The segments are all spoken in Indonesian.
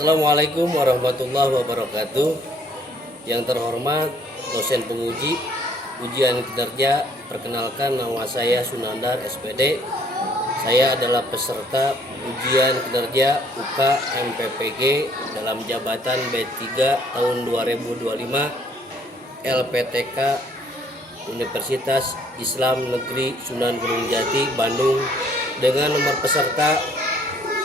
Assalamualaikum warahmatullahi wabarakatuh. Yang terhormat dosen penguji ujian kinerja, perkenalkan nama saya Sunandar SPD. Saya adalah peserta ujian kinerja UK MPPG dalam jabatan B3 tahun 2025 LPTK Universitas Islam Negeri Sunan Gunung Jati, Bandung, dengan nomor peserta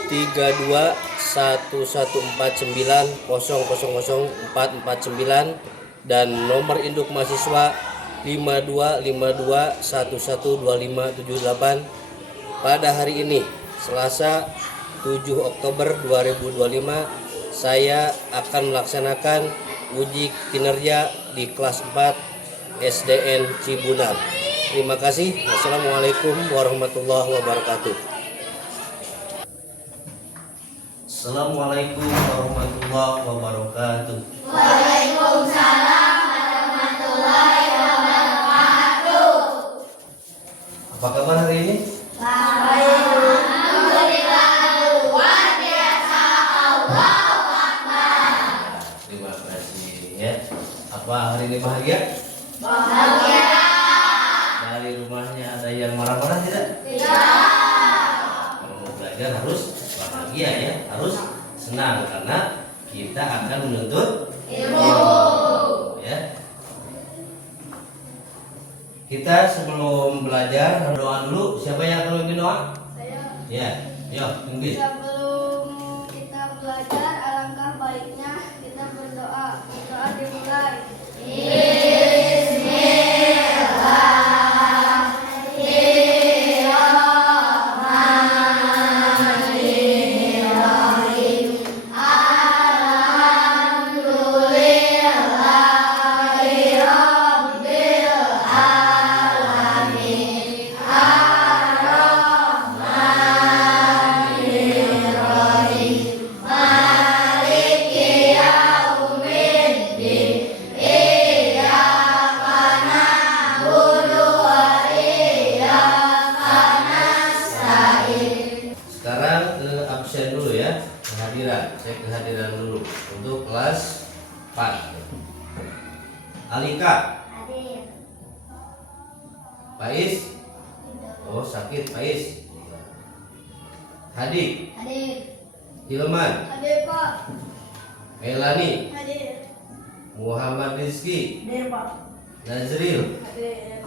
321149000449 dan nomor induk mahasiswa 5252112578. Pada hari ini, Selasa 7 Oktober 2025, saya akan melaksanakan uji kinerja di kelas 4 SDN Cibunar. Terima kasih. Wassalamualaikum warahmatullahi wabarakatuh. Assalamualaikum warahmatullahi wabarakatuh. Waalaikumsalam warahmatullahi wabarakatuh. Apa kabar hari ini? Alhamdulillah, luar biasa. Allahu Akbar. Terima kasih ya. Apa hari ini bahagia? Bahagia. Dari rumahnya ada yang marah-marah tidak? Tidak. Kalau mau belajar harus bahagia ya, harus senang karena kita akan menuntut ilmu ya. Kita sebelum belajar doa dulu. Siapa yang akan memimpin doa? Saya. Ya, yuk mungkin. Sebelum kita belajar, alangkah baiknya kita berdoa. Doa dimulai. Sekarang ke absen dulu ya, kehadiran. Saya kehadiran dulu untuk kelas 4. Alika, Hadir. Pais. Oh sakit Pais. Hadi, Hadir. Hilman, Hadir, Pak. Melani, Hadir. Muhammad Rizki, Hadir, Pak. Nazril, Hadir.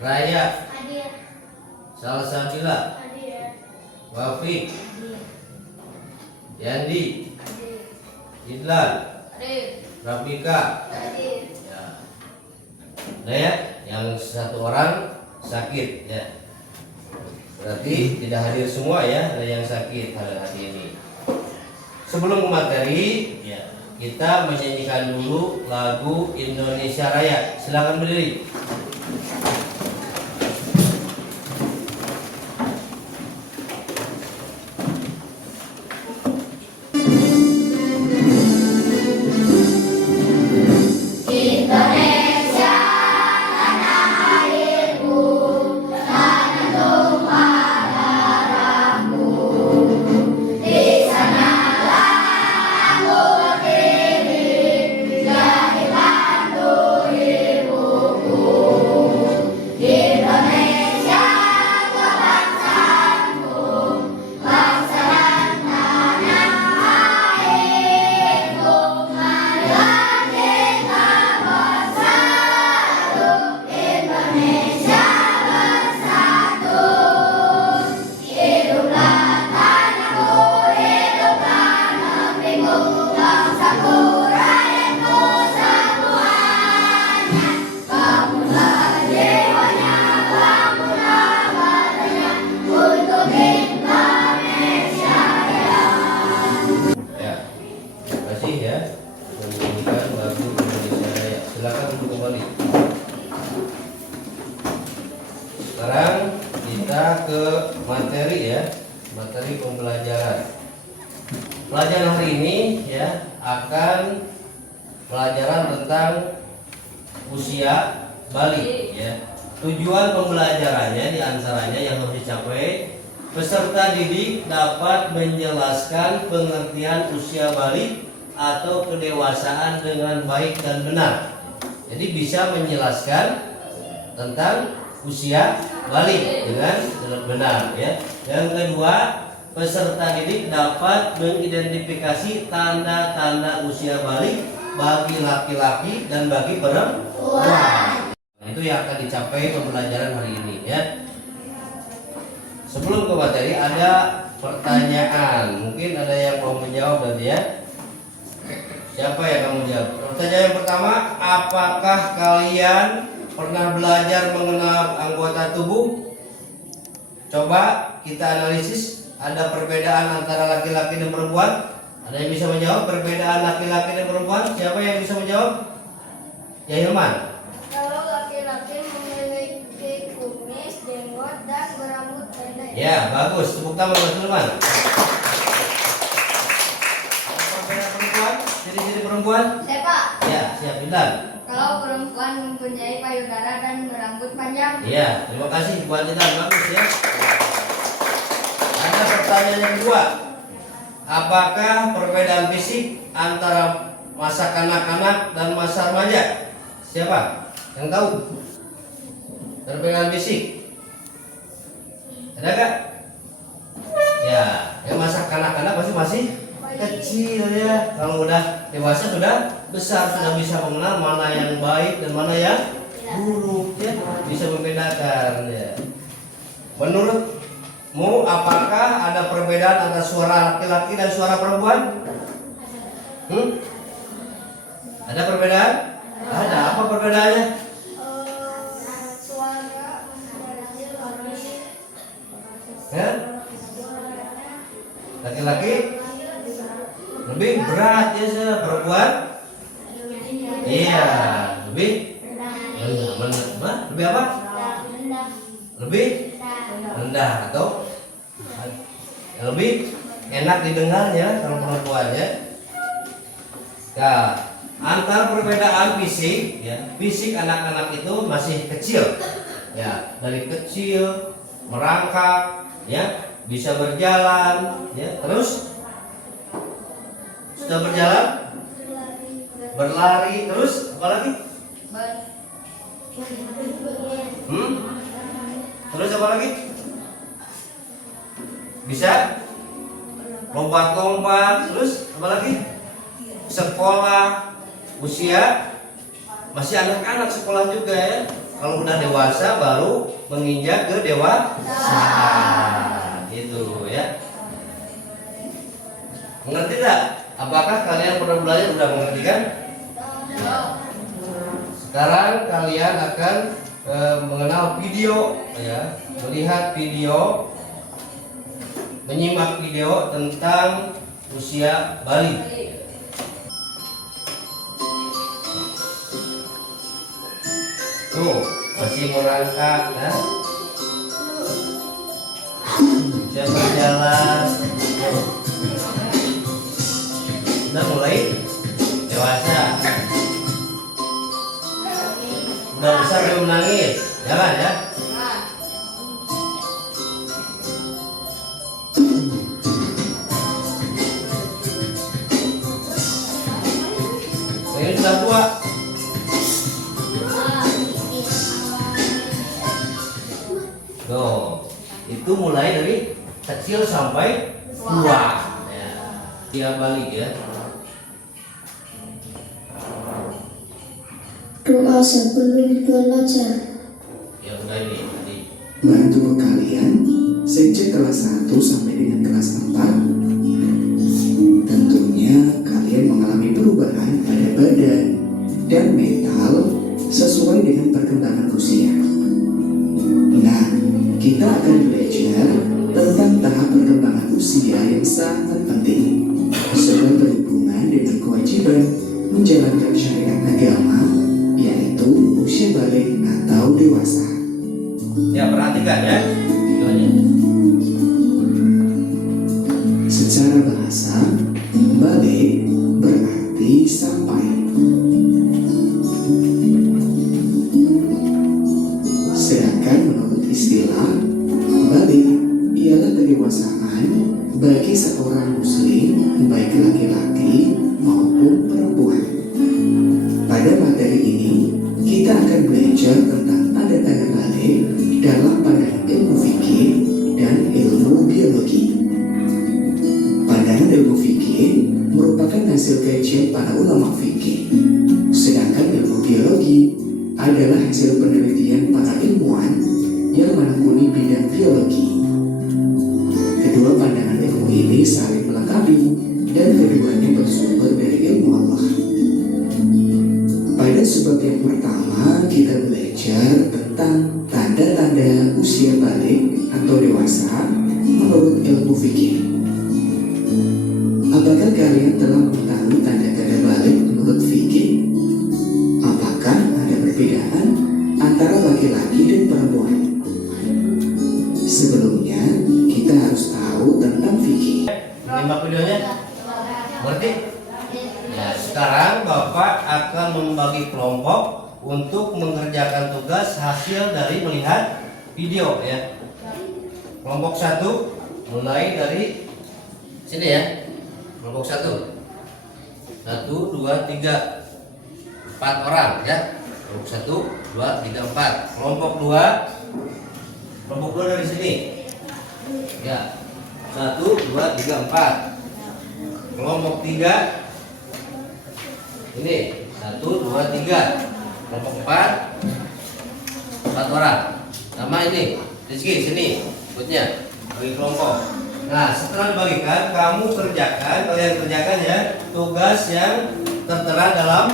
Raya, Hadir. Salsabila, Hadir. Wafiq, Hadir. Yandi, Hadir. Idlan, Hadir. Rafika. Hadir. Ya. Nah ya, yang satu orang sakit ya. Berarti tidak hadir semua ya, ada yang sakit pada hari ini. Sebelum ke materi, ya, kita menyanyikan dulu lagu Indonesia Raya. Silakan berdiri. Indonesia, tanah airku, tanah tumpah darahku. Di sanalah aku berdiri, jadi bantu ibuku. Indonesia, kebangsaanku, bangsa dan tanah airku. Marilah kita bersatu, Indonesia bersatu. Hiduplah tanahku, hiduplah negeriku, bangsaku, rakyatku semuanya. Bangunlah jiwanya, bangunlah badannya untuk Indonesia Raya. Ya. Terima kasih ya. Menyanyikan lagu Indonesia Raya. Silakan untuk kembali. Sekarang kita ke materi ya, materi pembelajaran. Pelajaran hari ini ya akan pelajaran tentang usia balik ya. Tujuan pembelajarannya diantaranya yang harus dicapai peserta didik dapat menjelaskan pengertian usia balik atau kedewasaan dengan baik dan benar. Jadi bisa menjelaskan tentang usia balik dengan benar ya. Yang kedua, peserta didik dapat mengidentifikasi tanda-tanda usia balik bagi laki-laki dan bagi perempuan. Nah, itu yang akan dicapai pembelajaran hari ini ya. Sebelum ke materi ada pertanyaan. Mungkin ada yang mau menjawab dari ya. Siapa yang akan menjawab? Pertanyaan yang pertama, apakah kalian pernah belajar mengenal anggota tubuh? Coba kita analisis, ada perbedaan antara laki-laki dan perempuan? Ada yang bisa menjawab perbedaan laki-laki dan perempuan? Siapa yang bisa menjawab? Ya Hilman. Kalau laki-laki memiliki kumis, jenggot, dan berambut pendek. Ya, bagus. Tepuk tangan buat Hilman. Perbedaan perempuan? Ciri-ciri perempuan? Siapa? Ya, siap Hilman. Kalau perempuan mempunyai payudara dan berambut panjang. Iya, terima kasih buat Hilman. Bagus ya. Ada pertanyaan yang kedua. Apakah perbedaan fisik antara masa kanak-kanak dan masa remaja? Siapa yang tahu perbedaan fisik? Ada gak? Ya, yang masa kanak-kanak masih kecil ya. Kalau udah dewasa sudah besar, sudah bisa mengenal mana yang baik dan mana yang buruk ya, bisa membedakan ya. Menurutmu apakah ada perbedaan antara suara laki-laki dan suara perempuan? Ada perbedaan? Ada. Apa perbedaannya? Suara Ya? Laki-laki lebih berat ya, perempuan? Iya, lebih rendah. Lebih apa? Lebih rendah atau lebih enak didengarnya kalau perempuan ya. Ya, antar perbedaan fisik ya, fisik anak-anak itu masih kecil ya, dari kecil merangkak ya, bisa berjalan ya, terus sudah berjalan berlari, terus apa lagi? Terus apa lagi? Bisa lompat-lompat, terus apa lagi? Sekolah, usia masih anak-anak sekolah juga ya. Kalau udah dewasa baru menginjak ke dewasa, gitu ya. Mengerti tak? Apakah kalian pernah belajar udah mengerti kan? Sekarang kalian akan mengenal video ya, melihat video, menyimak video tentang usia balik. Tuh, masih merangkak kan? Bisa berjalan. Udah mulai dewasa. Udah besar belum nangis. Jangan ya. Ini sudah tua. Tuh, itu mulai dari kecil sampai tua. Ya, dia balik ya. Doa sebelum belajar. Ya udah ini tadi. Bantu kalian sejak kelas 1 sampai dengan kelas 4. Tentunya kalian mengalami perubahan pada badan dan mental sesuai dengan perkembangan usia. Nah, kita akan belajar tentang tahap perkembangan usia yang sangat penting sebab berhubungan dengan kewajiban menjalankan syariat agama, yaitu usia balik atau dewasa. Ya perhatikan ya. Secara bahasa, balik berarti sampai. pandangan ilmu fikih merupakan hasil kajian para ulama fikih, sedangkan ilmu biologi adalah hasil penelitian para ilmuwan yang menekuni bidang biologi. Kedua pandangan ilmu ini saling melengkapi dan keduanya bersumber dari ilmu Allah. Pada sebab yang pertama, kita belajar tentang tanda-tanda usia balik atau dewasa menurut ilmu fikih. Apakah kalian telah mengetahui tanda-tanda balik menurut fikih? Apakah ada perbedaan antara laki-laki dan perempuan? Sebelumnya, kita harus tahu tentang fikih. Nembak videonya? Berarti? Ya, sekarang Bapak akan membagi kelompok untuk mengerjakan tugas hasil dari melihat video ya. Kelompok 1 mulai dari sini ya. Kelompok 1. 1, 2, 3. 4 orang ya. Kelompok 1, 2, 3, 4. Kelompok 2. Kelompok 2 dari sini. Ya. 1, 2, 3, 4. Kelompok 3 ini 1, 2, 3. Kelompok 4 orang. Sama ini Rizky sini ikutnya bagi kelompok. Nah setelah dibagikan kalian kerjakan ya tugas yang tertera dalam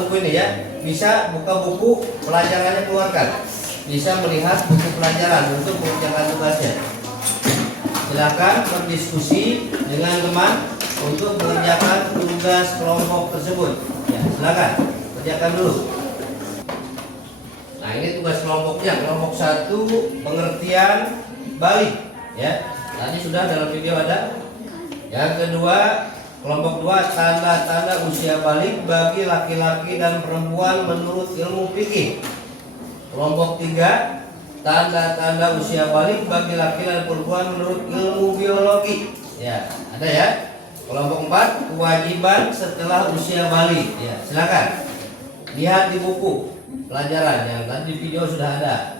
buku ini ya. Bisa buka buku pelajarannya, keluarkan. Bisa melihat buku pelajaran untuk mengerjakan tugasnya. Silakan berdiskusi dengan teman untuk mengerjakan tugas kelompok tersebut. Ya, silakan kerjakan dulu. Nah, ini tugas kelompoknya. Kelompok 1 pengertian balik, ya. Tadi sudah dalam video ada. Yang kedua, kelompok 2 tanda-tanda usia balik bagi laki-laki dan perempuan menurut ilmu fikih. Kelompok 3 tanda-tanda usia balik bagi laki dan perempuan menurut ilmu biologi. Ya, ada ya. Kelompok 4 kewajiban setelah usia balik. Ya, silakan lihat di buku pelajaran yang tadi di video sudah ada.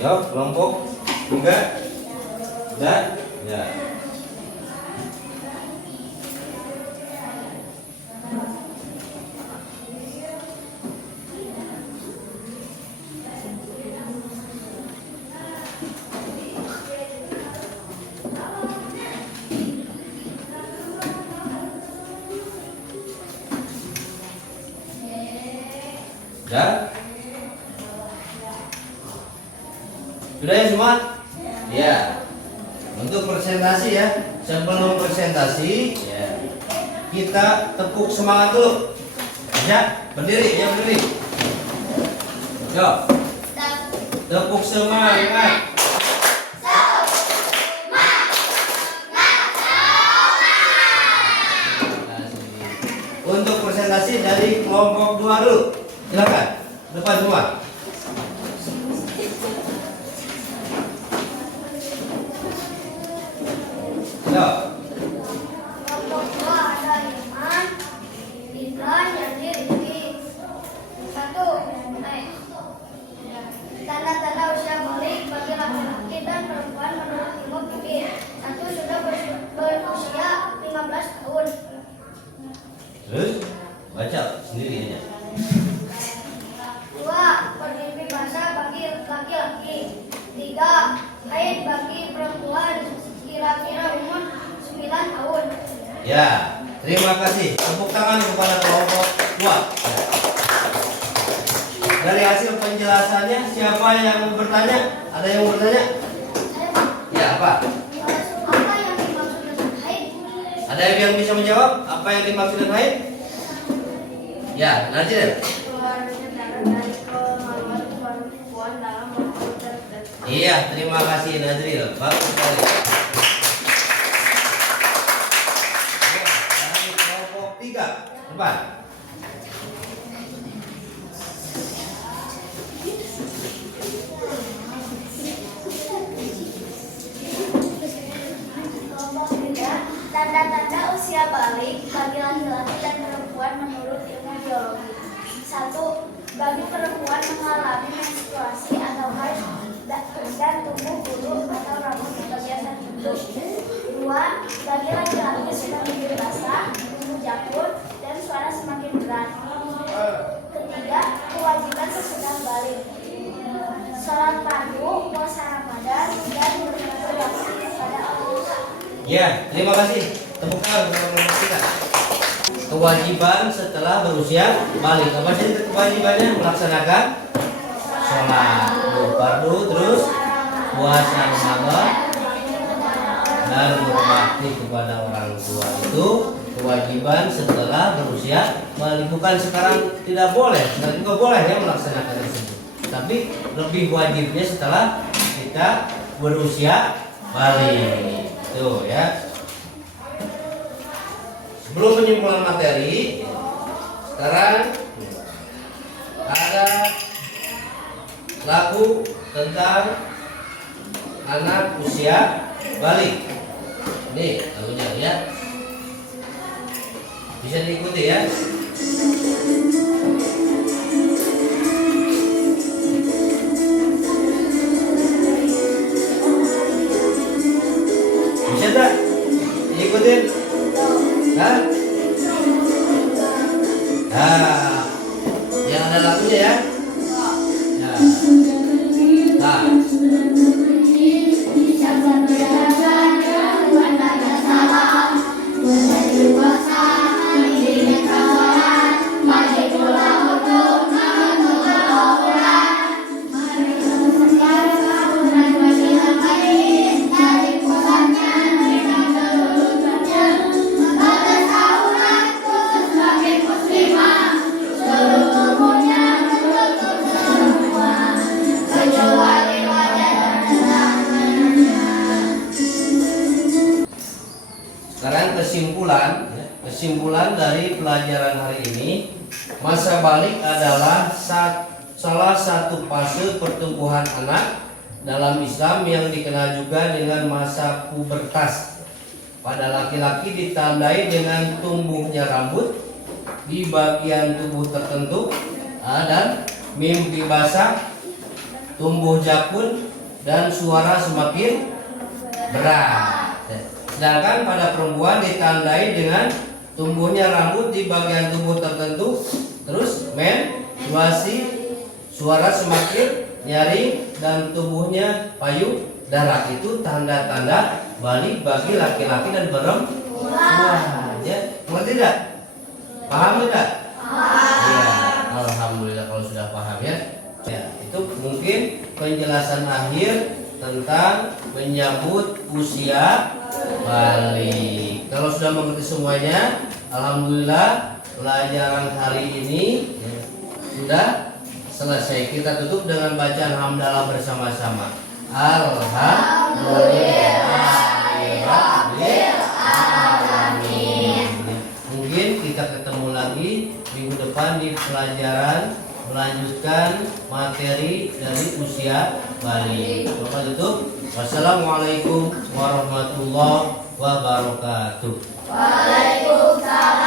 Yuk, kelompok 3 sudah. Ya. Sudah ya semua? Ya. Untuk presentasi ya. Sebelum presentasi ya, kita tepuk semangat dulu. Ya, berdiri ya, berdiri. Yo. Tepuk semangat. Untuk presentasi dari kelompok 2 dulu. Silakan. Depan semua. Yo. Kelompok 2 ada Iman, Indra, Yanti, Rizky. 1. Tanda-tanda usia balik bagi laki-laki dan perempuan menurut ilmu fikih. 1. Sudah berusia 15 tahun. Terus baca sendiri aja. 2. Bermimpi basah bagi laki-laki. 3. Haid bagi perempuan kira-kira umur 9 tahun. Ya, terima kasih. Tepuk tangan kepada kelompok 2. Dari hasil penjelasannya, siapa yang bertanya? Ada yang bertanya? Saya Pak, Ya, apa? apa yang dimaksud dengan haid? Ada yang bisa menjawab apa yang dimaksud dengan haid? Ya, Najib. Keluarnya darah dari kemaluan perempuan dalam waktu tertentu. Iya, terima kasih Najril. Bagus sekali. Dari kelompok 3, depan. Kelompok 3, tanda-tanda usia balik bagi laki-laki dan perempuan bagi perempuan mengalami menstruasi atau haid dan tumbuh bulu atau rambut di bagian tertentu. 2. Bagi laki-laki sudah menjadi basah, tumbuh jakun, dan suara semakin berat. 3. Kewajiban sesudah balik. Salat fardu, puasa Ramadan, dan berbakti kepada Allah. Ya, terima kasih. Tepuk tangan untuk kita. Kewajiban setelah berusia balik. Apa sih kewajibannya? Melaksanakan sholat fardu, terus puasa Ramadan, dan berbakti kepada orang tua. Itu kewajiban setelah berusia balik. Bukan sekarang tidak boleh, sekarang juga boleh ya melaksanakan tersebut. Tapi lebih wajibnya setelah kita berusia balik. Tuh ya. Sebelum penyimpulan materi, sekarang ada lagu tentang anak usia balik. Nih lagunya ya. Bisa diikuti ya. Bisa tak? Diikutin? Hah? Nah, yang ada lagunya ya. Nah, nah. Sekarang kesimpulan dari pelajaran hari ini, masa balik adalah salah satu fase pertumbuhan anak dalam Islam yang dikenal juga dengan masa pubertas. Pada laki-laki ditandai dengan tumbuhnya rambut di bagian tubuh tertentu dan mimpi basah, tumbuh jakun, dan suara semakin berat. Sedangkan pada perempuan ditandai dengan tumbuhnya rambut di bagian tubuh tertentu, terus menstruasi, suara semakin nyaring, dan tubuhnya payung darah. Itu tanda-tanda balik bagi laki-laki dan perempuan. Ya, ngerti tidak? Paham tidak? Ya, alhamdulillah kalau sudah paham ya. Ya, itu mungkin penjelasan akhir tentang menyambut usia balik. Kalau sudah mengerti semuanya, alhamdulillah pelajaran hari ini sudah selesai. Kita tutup dengan bacaan hamdalah bersama-sama. Alhamdulillahirabbil alamin. Mungkin kita ketemu lagi minggu depan di pelajaran melanjutkan materi dari usia balik. Bapak tutup. Wassalamualaikum warahmatullahi wabarakatuh. Waalaikumsalam.